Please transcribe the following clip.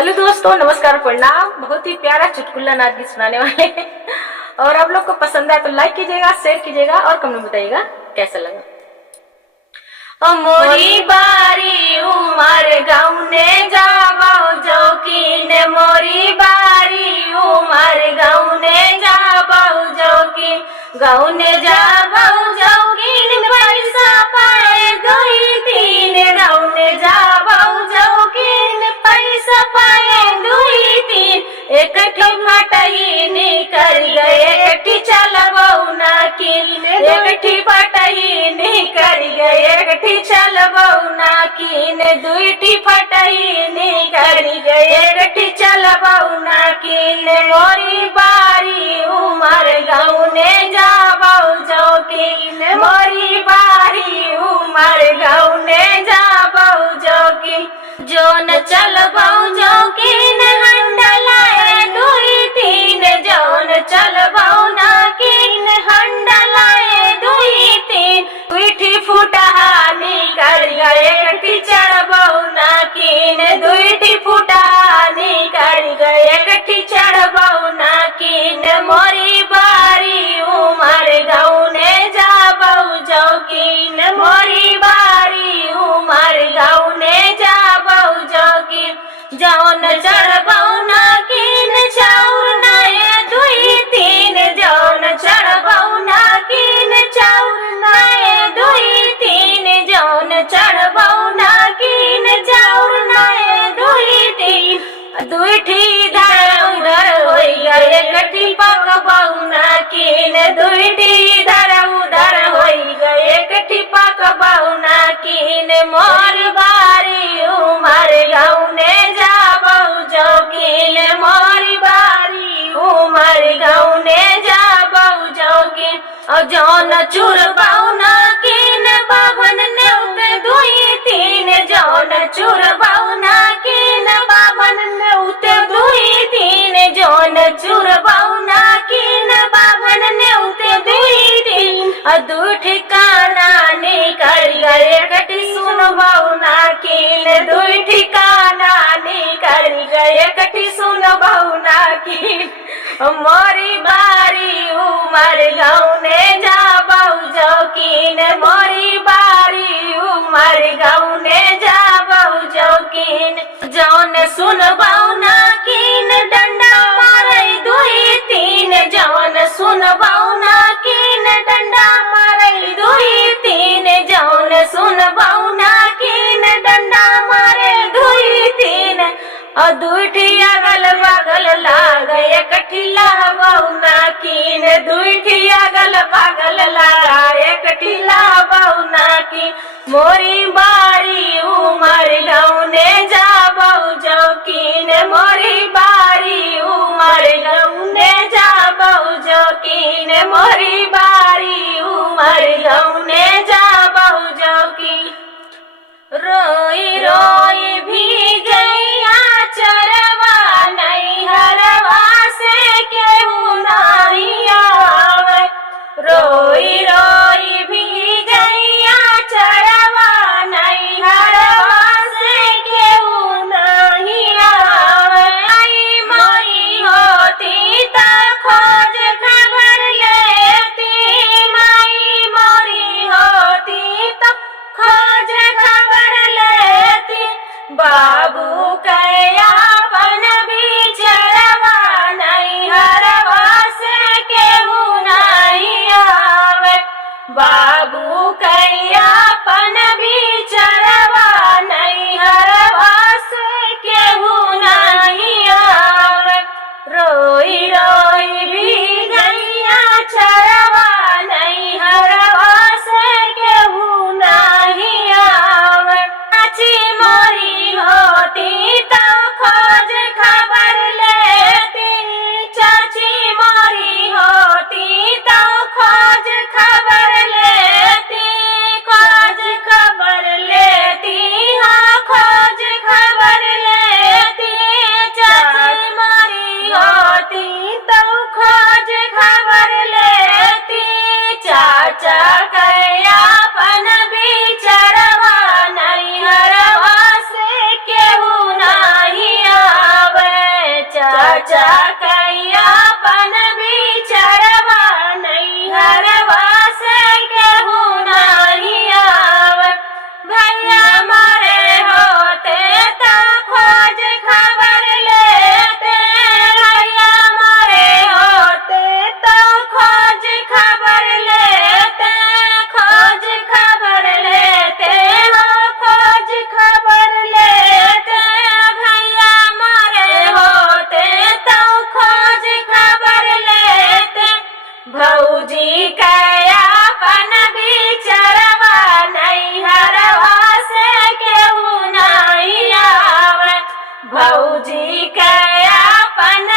Hello दोस्तों, नमस्कार, प्रणाम। बहुत ही प्यारा चुटकुला नाच गीत सुनाने वाले हैं। और आप लोग को पसंद आए तो लाइक कीजिएगा, शेयर कीजिएगा और कमेंट बताइएगा कैसा लगा। मोरी बारी उमर गौने जाबो जोकीन, मोरी बारी उमर गौने जाबो जोकीन, गौने जाबो जोकीन, पैसा पाए दुई तीन, गौने जाबो जोकीन, पैसा पाए दुई तीन, एकठी फटही निकर गए, एकठी चलबो नाकिन, एकठी फटही निकर गए, एकठी चलबो नाकिन, दुईठी फटही निकर गए, एकठी चलबो नाकिन, मोरी बारी उमर गौने जाबो जोकीन, मोरी बारी उमर गौने जाबो जोकीन, जोन चलबो जोकीन, हंडलाए दुई तीन, जोन चलबो नाकिन, हंडलाए दुई तीन, दुईठी फुटहा निकर गए, एकठी चढ़बो नाकिन, दुईठी फुटहा निकर गए, एकठी चढ़बो नाकिन, मोरी बारी उमर गौने जाबो जोकीन, मोरी बारी उमर गौने जाबो जोकीन, जौन चढ़बो नाकिन, चाउर नाये दुई तीन, जौन चढ़बो नाकिन, चाउर नाये दुई तीन, जौन चढ़बो नाकिन, चाउर नाये दुई तीन, दुईठी इधर उधर होई गए, एकठी पकबो नाकिन, दुईठी इधर उधर होई गए, एकठी पकबो नाकिन, मोर बारी उमर गौने जाबो जोकीन, मोरी बारी उमर गौने जाबो जोकीन, और जौन चुरबो नाकिन, बाभन नेउते दुई तीन, जौन चुरबो नाकिन, बाभन नेउते दुई तीन, जौन चुरबो नाकिन, बाभन नेउते दुई तीन, दू ठिकाना निकर गए, एकठी सुनबो नाकिन, दुई ठिकाना निकर गए, एकठी सुनबो नाकिन, मोरी बारी उमर गौने जाबो जोकीन, मोरी बारी उमर गौने जाबो जोकीन, जौन सुनबो नाकिन, डंडा मारे दुई तीन, जौन सुनबो नाकिन, डंडा मारे दुई तीन, जौन सुनबो नाकिन, डंडा मारे दुई तीन, और दुईठी अगल बगल लाग, एकठी लाबो नाकिन, दुईठी अगल बगल लागा, एकठी लाबो नाकिन, मोरी बारी उमर गौने जाबो जोकीन, मोरी बारी उमर गौने जाबो जोकीन, मोरी बारी उमर गौने जाबो जोकीन, रोई रोई भी गैया चरवा, नैहरवा से केहू नहीं आवे, रोई रोई भी गैया चरवा, नैहरवा से केहू चकैया पन बिचरवा नैहरवा से केहू नहीं आवत भैया मारे होते तो खोज खबर लेते भैया मारे होते तो खोज खबर लेते खोज खबर लेते हो खोज खबर लेते भैया मारे होते तो खोज खबर लेते भौजी कया पन बिचरवा नैहरवा से केहू नहीं आवत भौजी कया पन